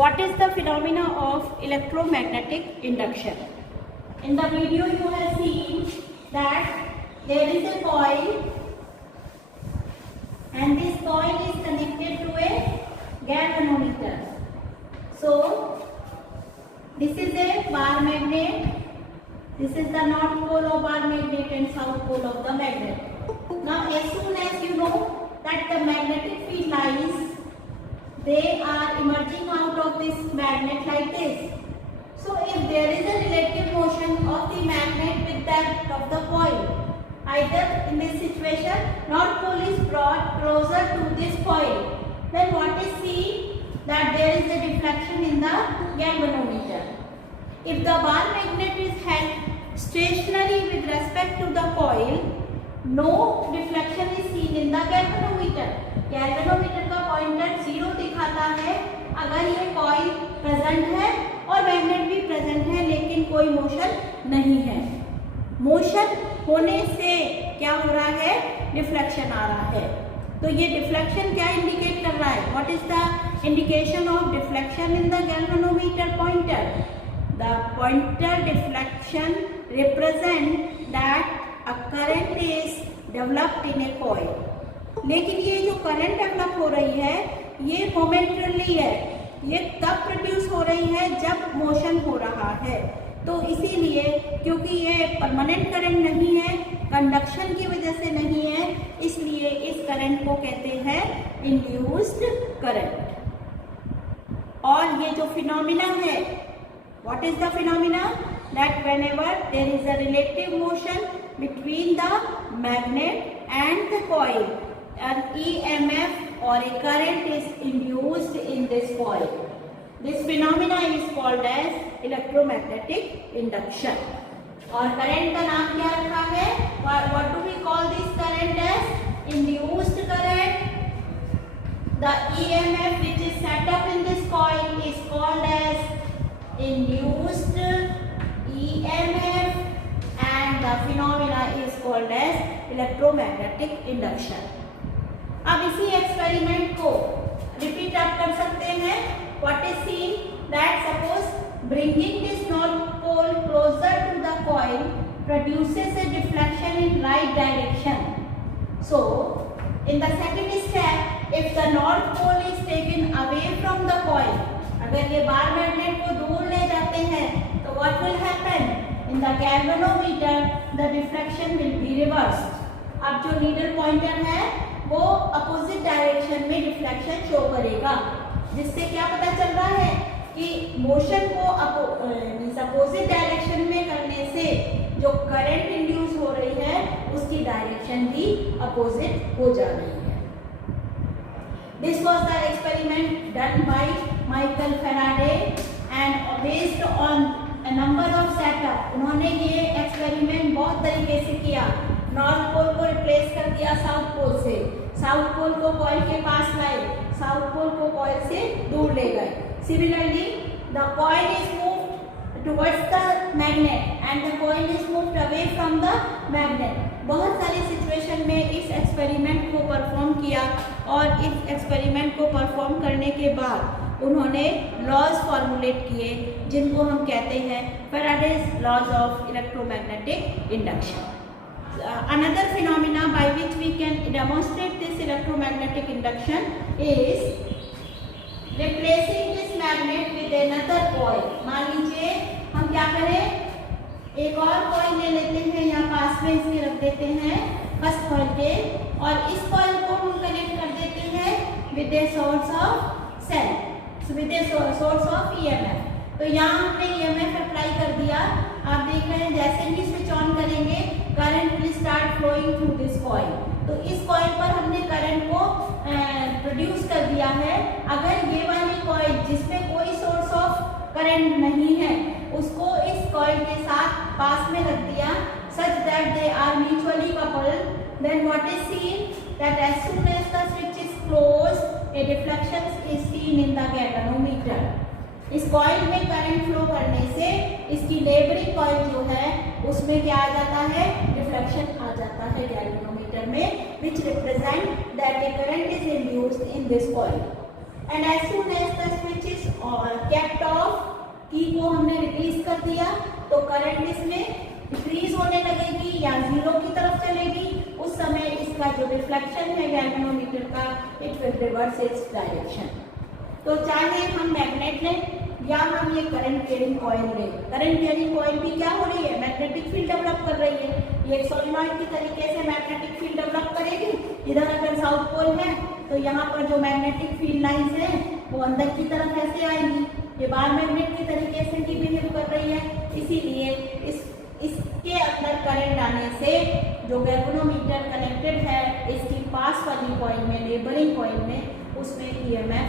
what is the phenomena of electromagnetic induction. In the video you have seen that there is a coil and this coil is connected to a galvanometer. So this is a bar magnet, this is the north pole of bar magnet and south pole of the magnet. Now as soon as you know that the magnetic field lines, they are emerging out of this magnet like this. So if there is a relative motion of the magnet with that of the coil, either in this situation north pole is brought closer to this coil, then what is seen that there is a deflection in the galvanometer. If the bar magnet is held stationary with respect to the coil, no deflection is seen in the galvanometer. Galvanometer का pointer 0 दिखाता है अगर ये coil present है और magnet भी present है लेकिन कोई मोशन नहीं है. मोशन होने से क्या हो रहा है, डिफ्लेक्शन आ रहा है. तो ये डिफ्लेक्शन क्या इंडिकेट कर रहा है, what is the indication of deflection in the galvanometer pointer. The pointer deflection represent that a current is developed in a coil. लेकिन ये जो करंट डेवलप हो रही है ये मोमेंटरली है, ये तब प्रोड्यूस हो रही है जब मोशन हो रहा है. तो इसीलिए क्योंकि ये परमानेंट करंट नहीं है, कंडक्शन की वजह से नहीं है, इसलिए इस करंट को कहते हैं इंड्यूस्ड करंट. और ये जो फिनोमिना है, what is the phenomena, that whenever there is a relative motion between the magnet and the coil, an EMF or a current is induced in this coil. This phenomena is called as electromagnetic induction. और current का नाम क्या रखा है, what do we call this current as, induced current. The EMF which is set up in this coil is called as induced EMF and the phenomena is called as electromagnetic induction. अब इसी experiment को repeat आप कर सकते हैं. What is seen that suppose bringing this north pole closer to the coil produces a deflection in right direction. So in the second step if the north pole is taken away from the coil, अगर ये bar magnet को दूर ले जाते हैं तो what will happen, in the galvanometer the deflection will be reversed. अब जो नीडल पॉइंटर है वो अपोजिट डायरेक्शन में डिफ्लेक्शन शो करेगा, जिससे क्या पता चल रहा है कि मोशन को अपोजिट डायरेक्शन में करने से जो करंट इंड्यूस हो रही है उसकी डायरेक्शन भी अपोजिट हो जा रही है. This was the experiment done by Michael Faraday and based on a number of setup. उन्होंने ये एक्सपेरिमेंट बहुत तरीके से किया. नॉर्थ पोल को रिप्लेस कर दिया साउथ पोल से, साउथ पोल को कॉइल के पास लाए, साउथ पोल को कॉइल से दूर ले गए. Similarly the coil is moved towards the magnet and the coil is moved away from the magnet. बहुत सारी सिचुएशन में इस एक्सपेरिमेंट को परफॉर्म किया और इस एक्सपेरिमेंट को परफॉर्म करने के बाद उन्होंने लॉज फॉर्मुलेट किए जिनको हम कहते हैं Faraday's laws of electromagnetic induction. Another phenomena by which we can demonstrate this electromagnetic induction is replacing this magnet with another coil. मान लीजिए हम क्या करें, एक और कॉइल ले लेते हैं, यहाँ पास में इसके रख देते हैं फर्स्ट कॉइल के, और इस कॉइल को हम कनेक्ट कर देते हैं with a source of cell, with a source of EMF. तो यहाँ हमने EMF अप्लाई कर दिया. आप देख रहे हैं जैसे ही स्विच ऑन करेंगे current will start flowing through this coil. तो इस कॉइल पर हमने करंट को प्रोड्यूस कर दिया है. अगर ये वाली कॉइल जिसमें कोई सोर्स ऑफ करंट नहीं है उसको इस कॉइल के साथ पास में रख दिया such that they are mutually coupled, then what is seen that as soon as the switch is closed a deflection is seen in the galvanometer. इस कॉइल में करंट फ्लो करने से इसकी नेबरिंग कॉइल जो है उसमें क्या आ जाता है, डिफ्लेक्शन आ जाता है गैल्वेनोमीटर में, which represent that a current is induced in this coil. And as soon as the switch is की को हमने रिलीज कर दिया तो करंट इसमें डिक्रीज होने लगेगी या जीरो की तरफ चलेगी, उस समय इसका जो रिफ्लेक्शन है गैल्वेनोमीटर का, it will reverse its direction. तो चाहे हम मैग्नेट लें या हम ये करंट कैरिंग कॉइल लें, करंट कैरिंग कॉइल भी क्या हो रही है, मैग्नेटिक फील्ड डेवलप कर रही है। ये एक सोलेनॉइड की तरीके से मैग्नेटिक फील्ड डेवलप करेगी। इधर अगर साउथ पोल है तो यहाँ पर जो मैग्नेटिक फील्ड लाइंस है वो अंदर की तरफ ऐसे आएंगी, ये बार मैग्नेट की तरीके से भी बिहेव कर रही है। इसीलिए इसके अंदर करंट आने से जो गैल्वेनोमीटर कनेक्टेड है इसकी पास वाली कॉइल में, नेबरिंग कॉइल में, उसमें ईएमएफ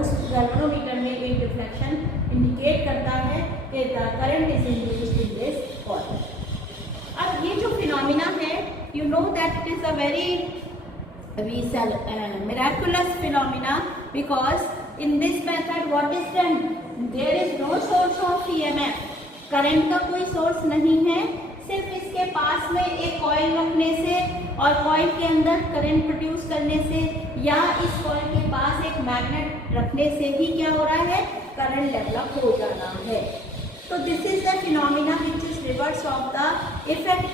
उस गैल्वेनोमीटर में एक डिफ्लेक्शन इंडिकेट करता है कि the current is induced in this coil. अब ये जो फिनोमिना है, you know that it is a very miraculous phenomena because in this method what is done, there is no source of EMF, current का कोई source नहीं है, सिर्फ इसके पास में एक कॉइल रखने से और कॉइल के अंदर करंट प्रोड्यूस करने से या इस कॉइल के पास एक मैग्नेट रखने से ही क्या हो रहा है, करंट डेवलप हो जाना है। तो this is the phenomena which is reverse of the effect,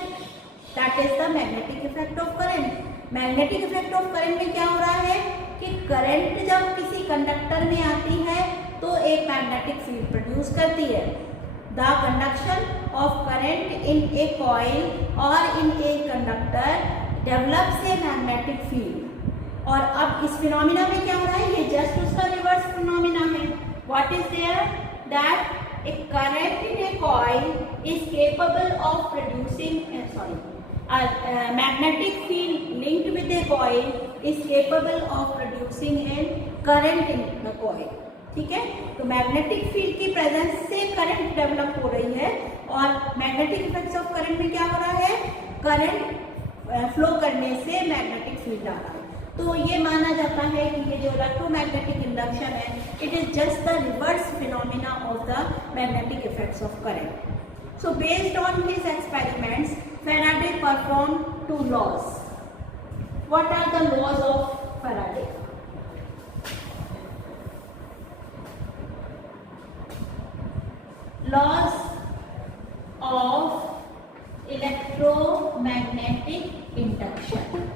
that is the magnetic effect of current. Magnetic effect of current में क्या हो रहा है कि करंट जब किसी कंडक्टर में आती है तो एक मैग्नेटिक फील्ड प्रोड्यूस करती है। The conduction of current in a coil और in a conductor develops a magnetic field. और अब इस फिनोमिना में क्या हो रहा है, ये जस्ट उसका रिवर्स फिनोमिना है। What is there, that a current in a coil is capable of producing magnetic field linked with a coil is capable of producing a current in the coil। ठीक है, तो magnetic field की presence से current develop हो रही है और magnetic effects of current में क्या हो रहा है, करंट फ्लो करने से मैग्नेटिक फील्ड आ रहा है। तो ये माना जाता है कि ये जो इलेक्ट्रोमैग्नेटिक इंडक्शन है, it is just the reverse phenomena of the magnetic effects of current. So based on his experiments, Faraday performed two laws. What are the laws of Faraday? Laws of electromagnetic induction.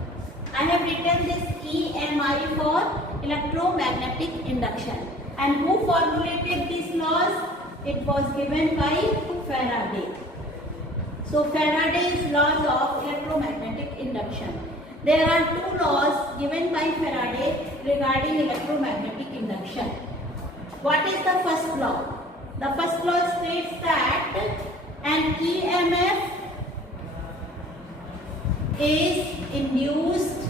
I have written this EMI for electromagnetic induction. And who formulated these laws? It was given by Faraday. So Faraday's laws of electromagnetic induction. There are two laws given by Faraday regarding electromagnetic induction. What is the first law? The first law states that an EMF is induced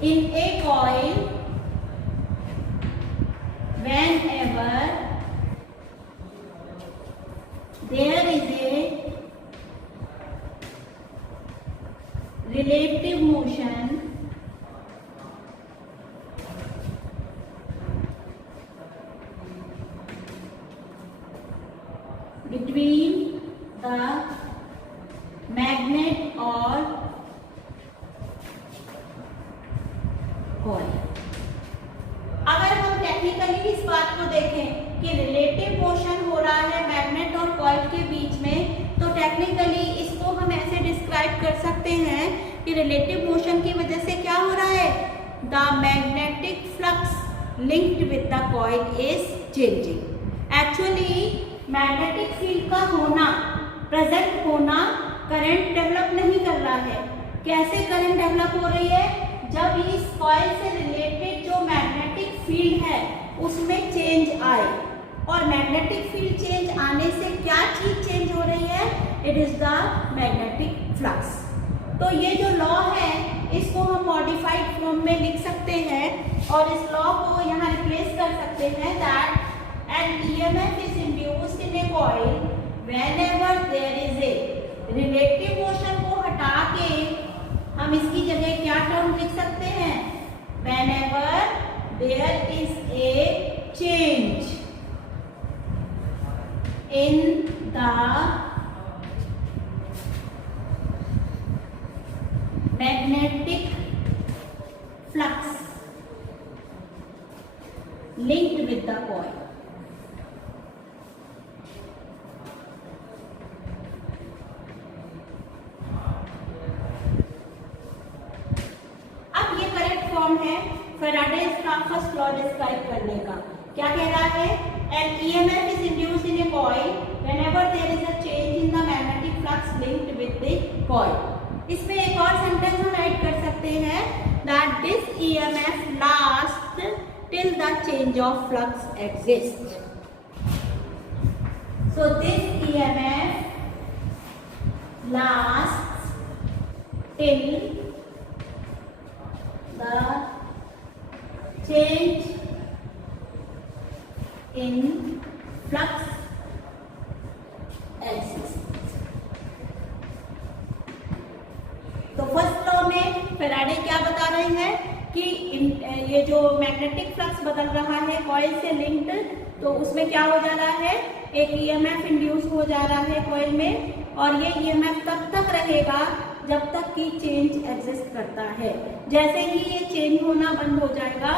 in a coil whenever there is a relative motion between the magnet or coil। अगर हम technically इस बात को देखें कि relative motion हो रहा है मैग्नेट और कॉइल के बीच में, तो टेक्निकली इसको हम ऐसे डिस्क्राइब कर सकते हैं कि रिलेटिव मोशन की वजह से क्या हो रहा है, the magnetic flux linked with the coil is changing. Actually magnetic field का होना, प्रेजेंट होना, करंट डेवलप नहीं कर रहा है। कैसे करंट डेवलप हो रही है, जब इस कॉइल से रिलेटेड जो मैग्नेटिक फील्ड है उसमें चेंज आए, और मैग्नेटिक फील्ड चेंज आने से क्या चीज चेंज हो रही है, it is the magnetic flux. तो ये जो लॉ है इसको हम मॉडिफाइड फॉर्म में लिख सकते हैं और इस लॉ को यहाँ रिप्लेस कर सकते हैं that an EMF is induced in a coil whenever there is a, relative motion को हटा के हम इसकी जगह क्या टर्म लिख सकते हैं, whenever there is a change in the magnetic flux linked with the coil. अब ये करेक्ट फॉर्म है फैराडेज का फर्स्ट लॉ डिस्क्राइब करने का। क्या कह रहा है? An EMF is induced in a coil whenever there is a change in the magnetic flux linked with the coil. इसमें एक और सेंटेंस हम ऐड कर सकते हैं that this EMF lasts till the change of flux exists. So this EMF lasts till the change in flux exists. तो first law में Faraday क्या बता रहे हैं कि ये जो मैग्नेटिक फ्लक्स बदल रहा है कॉइल से लिंक्ड, तो उसमें क्या हो जा रहा है? एक ईएमएफ इंड्यूस हो जा रहा है कॉइल में, और ये ईएमएफ तब तक रहेगा जब तक कि चेंज एग्जिस्ट करता है। जैसे ही ये चेंज होना बंद हो जाएगा,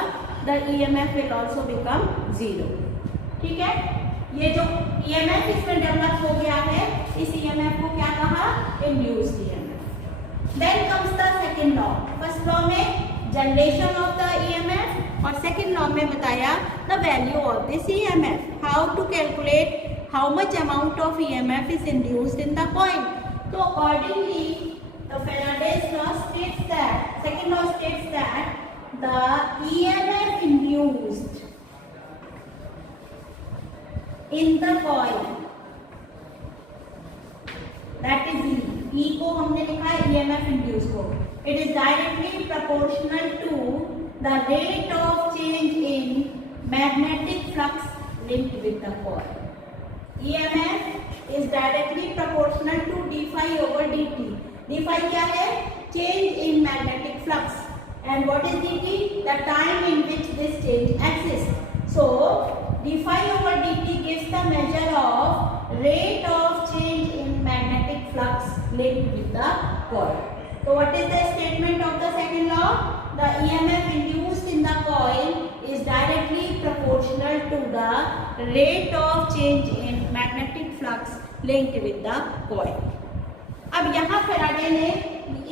the EMF will also become zero. ठीक है, ये जो ईएमएफ इसमें डेवलप हो गया है, इस ईएमएफ को क्या कहा? Induced EMF. Then comes the second law. First law में जनरेशन ऑफ द ईएमएफ, और सेकंड लॉ में बताया the value of this EMF, how to calculate how much amount of EMF is induced in the coil. तो accordingly the Faraday's law states that, second law states that the EMF induced in the coil, that is E. E को हमने लिखा है EMF induced को. It is directly proportional to the rate of change in magnetic flux linked with the coil. EMF is directly proportional to d phi over dt. d phi क्या है? Change in magnetic flux. And what is dt? The time in which this change exists. So d phi over dt gives the measure of rate of change in magnetic flux linked with the coil. So what is the statement of the second law? The EMF induced in the coil is directly proportional to the rate of change in magnetic flux linked with the coil. अब यहाँ Faraday ने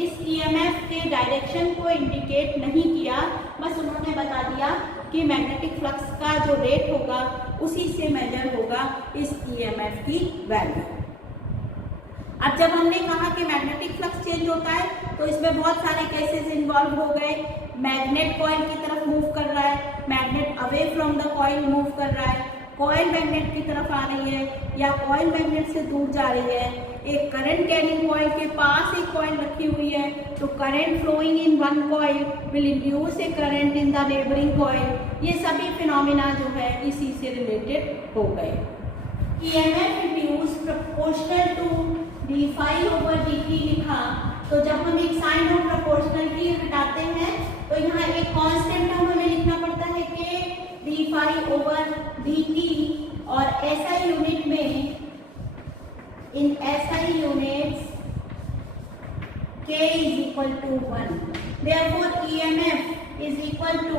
इस EMF के direction को indicate नहीं किया, बस उन्होंने बता दिया कि मैग्नेटिक फ्लक्स का जो रेट होगा उसी से मेजर होगा इस EMF की वैल्यू। अब जब हमने कहा कि मैग्नेटिक फ्लक्स चेंज होता है, तो इसमें बहुत सारे केसेस इन्वॉल्व हो गए। मैग्नेट कॉइल की तरफ मूव कर रहा है, magnet away from the coil move कर रहा है, कॉइल मैग्नेट की तरफ आ रही है या कॉइल मैग्नेट से दूर जा रही है, एक करंट कैरिंग कॉइल के पास एक कॉइल रखी हुई है, तो current flowing in one coil will induce a current in the neighbouring coil. ये सभी फिनोमिना जो है इसी से रिलेटेड हो गए। EMF induce proportional to d phi over d t लिखा, तो जब हम एक साइन ऑफ प्रोपोर्शनलिटी हटाते हैं तो यहाँ एक कांस्टेंट टर्म हमें लिखना पड़ता है कि d phi over d t, और एसआई यूनिट में in SI units K is equal to 1. Therefore EMF is equal to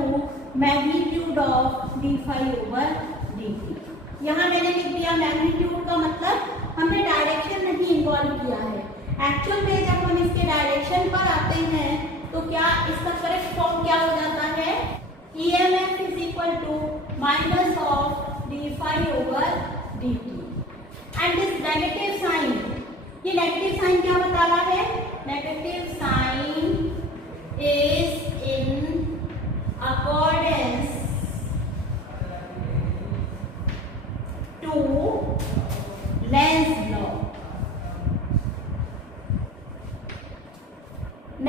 magnitude of d phi over dt. यहाँ मैंने लिख दिया मैग्नीट्यूड का मतलब हमने डायरेक्शन नहीं इन्वॉल्व किया है। एक्चुअल में जब हम इसके डायरेक्शन पर आते हैं तो क्या इसका करेक्ट फॉर्म क्या हो जाता है? EMF is equal to minus of d phi over dt. And this negative sign, ये नेगेटिव साइन क्या बता रहा है? Negative sign is in accordance to Lenz law.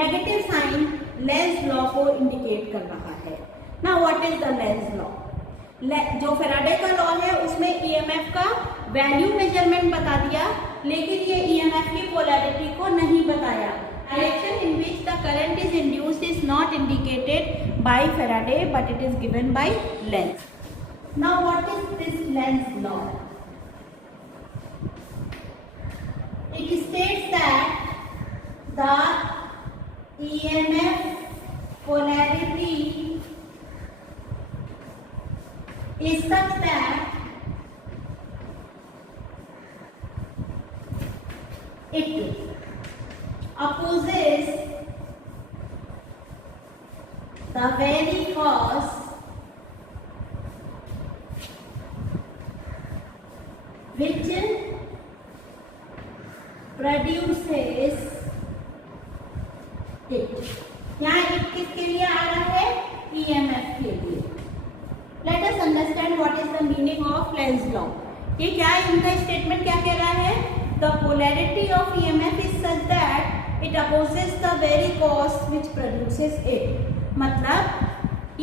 Negative sign Lenz law को इंडिकेट कर रहा है। Now what is the Lenz law? जो फैराडे का लॉ है उसमें ईएमएफ का वैल्यू मेजरमेंट बता दिया, लेकिन ये ईएमएफ की पोलैरिटी को नहीं बताया। Direction in which the current is induced is not indicated by Faraday but it is given by lens. Now what is this Lenz law? It states that the EMF polarity is such that it opposes the very cause which produces it. यहाँ it किसके लिए आ रहा है? EMF के लिए. Let us understand what is the meaning of Lenz law. ये क्या है? इनका स्टेटमेंट क्या कह रहा है? The polarity of EMF is such that it opposes the very cause which produces it. मतलब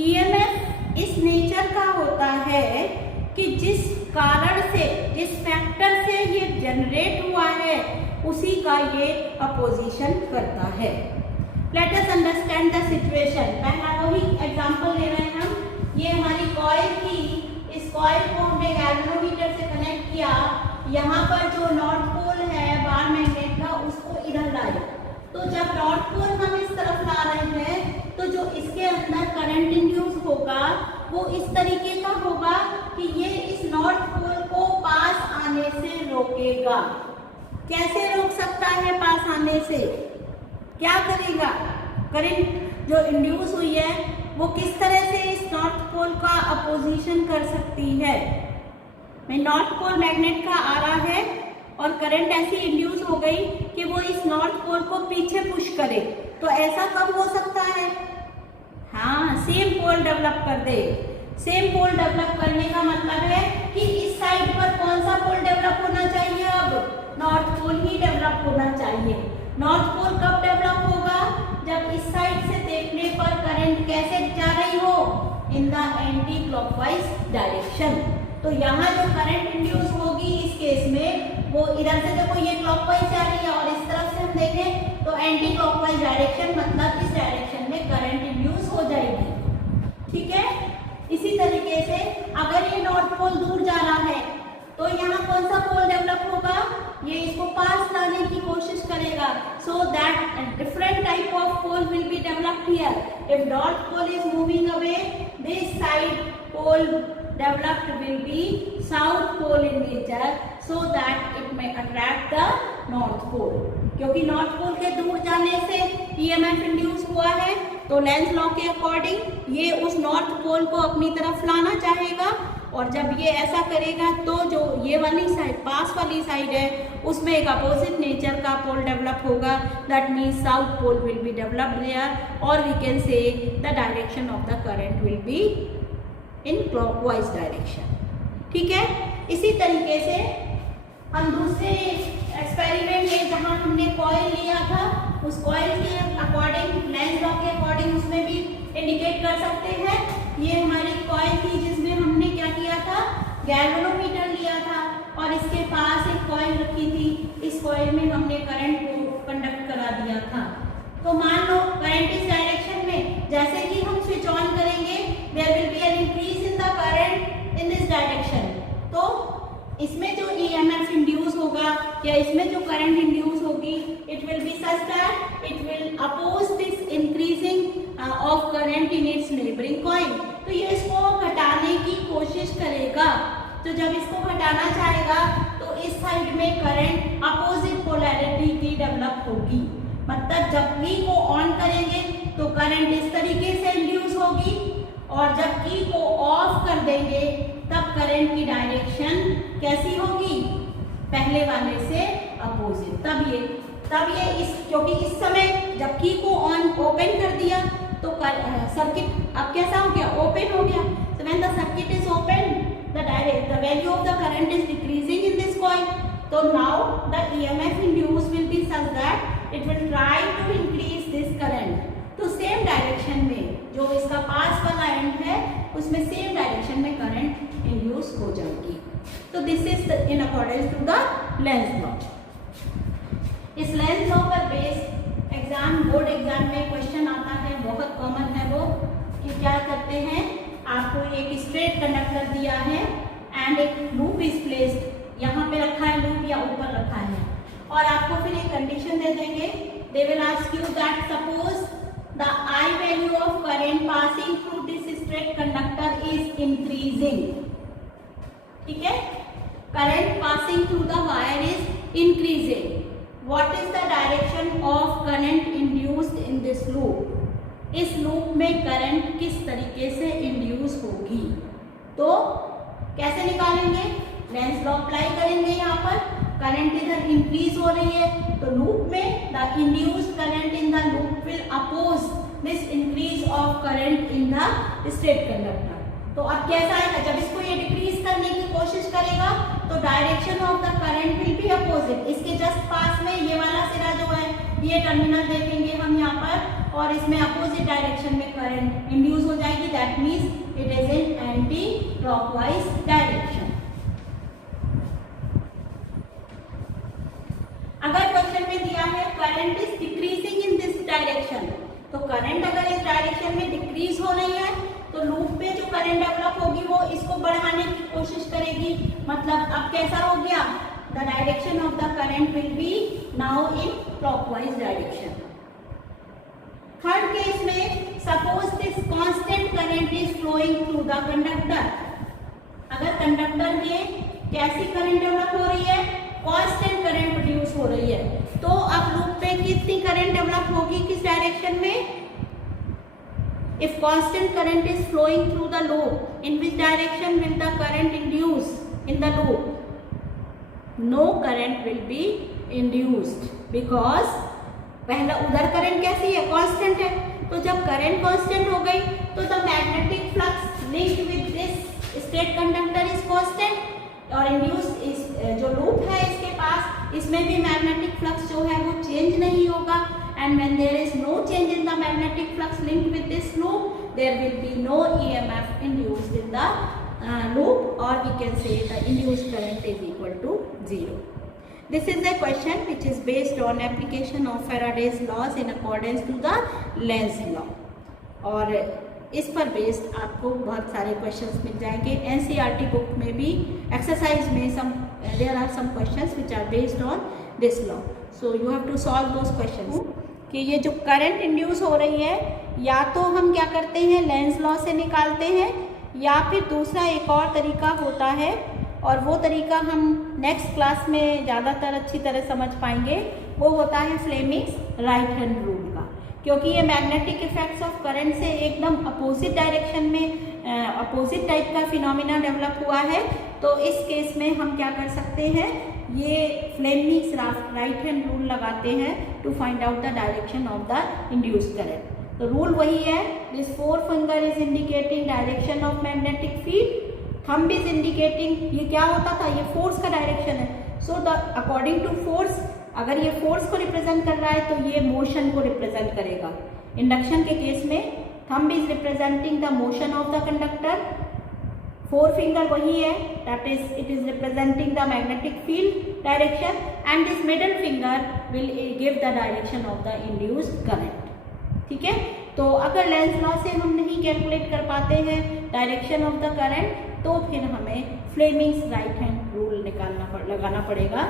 EMF इस नेचर का होता है कि जिस कारण से, जिस फैक्टर से ये जनरेट हुआ है, उसी का ये अपोजिशन करता है. Let us understand the situation. पहला वही एग्जांपल ले रहे हैं हम. ये हमारी कॉइल थी. इस कॉइल को हमने गैल्वेनोमीटर से कनेक्ट किया. यहाँ पर जो नॉर्थ पोल है बार मैग्नेट का, उसको इधर लाए. तो जब नॉर्थ पोल हम इस तरफ ला रहे हैं, तो जो इसके अंदर करंट इंड्यूस होगा वो इस तरीके का होगा कि ये इस नॉर्थ पोल को पास आने से रोकेगा. कैसे रोक सकता है पास आने से? क्या करेगा? करंट जो इंड्यूस हुई है वो किस तरह से इस नॉर्थ पोल का अपोजिशन कर सकती है? नॉर्थ पोल मैग्नेट का आ रहा है और करंट ऐसी इंड्यूस हो गई कि वो इस नॉर्थ पोल को पीछे पुश करे. तो ऐसा कब हो सकता है? हाँ, सेम पोल डेवलप कर दे. सेम पोल डेवलप करने का मतलब है कि इस साइड पर कौन सा पोल डेवलप होना चाहिए? अब नॉर्थ पोल ही डेवलप होना चाहिए. नॉर्थ पोल कब डेवलप होगा? जब इस साइड से देखने पर करंट कैसे जा रही हो? In the anti clockwise direction. तो यहाँ जो करंट इंड्यूस होगी इस केस में, वो इधर से देखो ये क्लॉकवाइज जा रही है और इस तरफ से हम देखें तो एंटी क्लॉकवाइज डायरेक्शन, मतलब इस डायरेक्शन में करंट इंड्यूस हो जाएगी. ठीक है. इसी तरीके से अगर ये नॉर्थ पोल दूर जा रहा है तो यहाँ कौन सा पोल डेवलप होगा? ये इसको पास लाने की कोशिश करेगा. So that different type of pole will be developed here. If north pole is moving away, this side pole developed will be south pole in nature, so that it may attract the north pole. क्योंकि north pole के दूर जाने से EMF induce हुआ है, तो Lenz law के according ये उस नॉर्थ पोल को अपनी तरफ लाना चाहेगा. और जब ये ऐसा करेगा तो जो ये वाली साइड, पास वाली साइड है, उसमें एक अपोजिट नेचर का पोल डेवलप होगा. That means south pole will be developed there, और we can say the direction of the current will be in clockwise direction. ठीक है. इसी तरीके से हम दूसरे एक्सपेरिमेंट में जहां हमने कॉइल लिया था, उस कॉइल के अकॉर्डिंग, लेंज लॉ के अकॉर्डिंग, उसमें भी इंडिकेट कर सकते हैं. ये हमारी कॉइल थी जिसमें हमने क्या किया था? गैल्वेनोमीटर लिया था और इसके पास एक कॉइल रखी थी. इस कॉइल में हमने करंट को कंडक्ट करा दिया था. तो मान लो करंट इस डायरेक्शन में, जैसे कि हम स्विच ऑन करेंगे, there will be an increase in the current in this direction. तो इसमें जो EMF इंड्यूस होगा या इसमें जो करंट इंड्यूस होगी, it will be such that it will oppose this increasing of current in its neighboring coil. तो ये इसको घटाने की कोशिश करेगा. तो जब इसको घटाना चाहेगा तो इस साइड में करंट अपोजिट पोलैरिटी की डेवलप होगी. मतलब जब की को ऑन करेंगे तो करंट इस तरीके से इंड्यूस होगी, और जब की को ऑफ कर देंगे तब करंट की डायरेक्शन कैसी होगी? पहले वाले से अपोजिट. तब ये इस, क्योंकि इस समय जब की को ऑन ओपन कर दिया तो सर्किट अब कैसा हो गया? ओपन हो गया. So when the circuit is open, the value of the current is decreasing in this coil. So now the EMF induced will be such that it will try to increase this current. तो same direction में जो इसका पास वाला end है, उसमें same direction में current induce हो जाएगी. तो this is in accordance to the Lenz law. इस लेंज लॉ पर बेस एग्जाम, बोर्ड एग्जाम में क्वेश्चन आता है, बहुत कॉमन है वो, कि क्या करते हैं, आपको एक स्ट्रेट कंडक्टर दिया है एंड एक लूप इज प्लेस्ड, यहाँ पे रखा है लूप या ऊपर रखा है, और आपको फिर एक कंडीशन दे देंगे. They will ask you that suppose the I value of current passing through this straight conductor is increasing. Increasing, ठीक है। Current passing through the wire is increasing. What is the direction of current induced in this loop? इस loop में current किस तरीके से induce होगी? तो कैसे निकालेंगे? लेंस लॉ अप्लाई करेंगे। यहाँ पर करंट इधर इंक्रीज हो रही है, तो लूप में the induced current in the loop will oppose this increase of current in the straight conductor. तो अब कैसा आएगा? जब इसको ये डिक्रीज करने की कोशिश करेगा तो direction of the current will be opposite. इसके जस्ट पास में ये वाला सिरा जो है, ये टर्मिनल देखेंगे हम यहाँ पर, और इसमें अपोजिट डायरेक्शन में करंट इंड्यूस हो जाएगी। That means it is in anti clockwise direction. अगर क्वेश्चन में दिया है current is decreasing in this direction, तो करंट अगर इस डायरेक्शन में डिक्रीज हो रही है तो लूप में जो करंट डेवलप होगी वो इसको बढ़ाने की कोशिश करेगी। मतलब अब कैसा हो गया? The direction of the current will be now in clockwise direction. Third case में suppose this constant current is flowing through the conductor. अगर कंडक्टर में कैसी करंट डेवलप हो रही है? कांस्टेंट करंट प्रोड्यूस हो रही है, तो अब लूप में कितनी करंट डेवलप होगी, किस डायरेक्शन में? If constant current is flowing through the loop, in which direction will the current induce in the loop? No current will be induced because पहला उधर करंट कैसी है? कांस्टेंट है। तो जब करंट कांस्टेंट हो गई तो the magnetic flux linked with this state conductor is constant और इंड्यूस्ड इस जो लूप है इसके पास, इसमें भी मैग्नेटिक फ्लक्स जो है वो चेंज नहीं होगा। And when there is no change in the magnetic flux linked with this loop, there will be no EMF induced in the loop, or we can say the induced current is equal to 0. This is a question which is based on application of Faraday's laws in accordance to the Lenz law. और इस पर based आपको बहुत सारे questions मिल जाएंगे। NCERT book में भी exercise में there are some questions which are based on this law. So you have to solve those questions. कि ये जो करंट इंड्यूस हो रही है, या तो हम क्या करते हैं लेंस लॉ से निकालते हैं, या फिर दूसरा एक और तरीका होता है, और वो तरीका हम नेक्स्ट क्लास में ज़्यादातर अच्छी तरह समझ पाएंगे। वो होता है फ्लेमिंग्स राइट हैंड रूल का, क्योंकि ये मैग्नेटिक इफेक्ट्स ऑफ करंट से एकदम अपोजिट डायरेक्शन में अपोजिट टाइप का फिनोमिना डेवलप हुआ है। तो इस केस में हम क्या कर सकते हैं, ये फ्लेमिंग्स राइट हैंड रूल लगाते हैं to find out the direction of the induced current. तो रूल वही है, this four finger is indicating direction of magnetic field, thumb is indicating, ये क्या होता था, ये फोर्स का डायरेक्शन है। So the according to force, अगर ये फोर्स को रिप्रेजेंट कर रहा है तो ये मोशन को रिप्रेजेंट करेगा। इंडक्शन के केस में thumb is representing the motion of the conductor, four finger वही है, that is it is representing the magnetic field direction, and this middle finger will give the direction of the induced current. ठीक है, तो अगर Lenz law से हम नहीं calculate कर पाते हैं डायरेक्शन ऑफ द करंट, तो फिर हमें फ्लेमिंग्स राइट हैंड रूल लगाना पड़ेगा।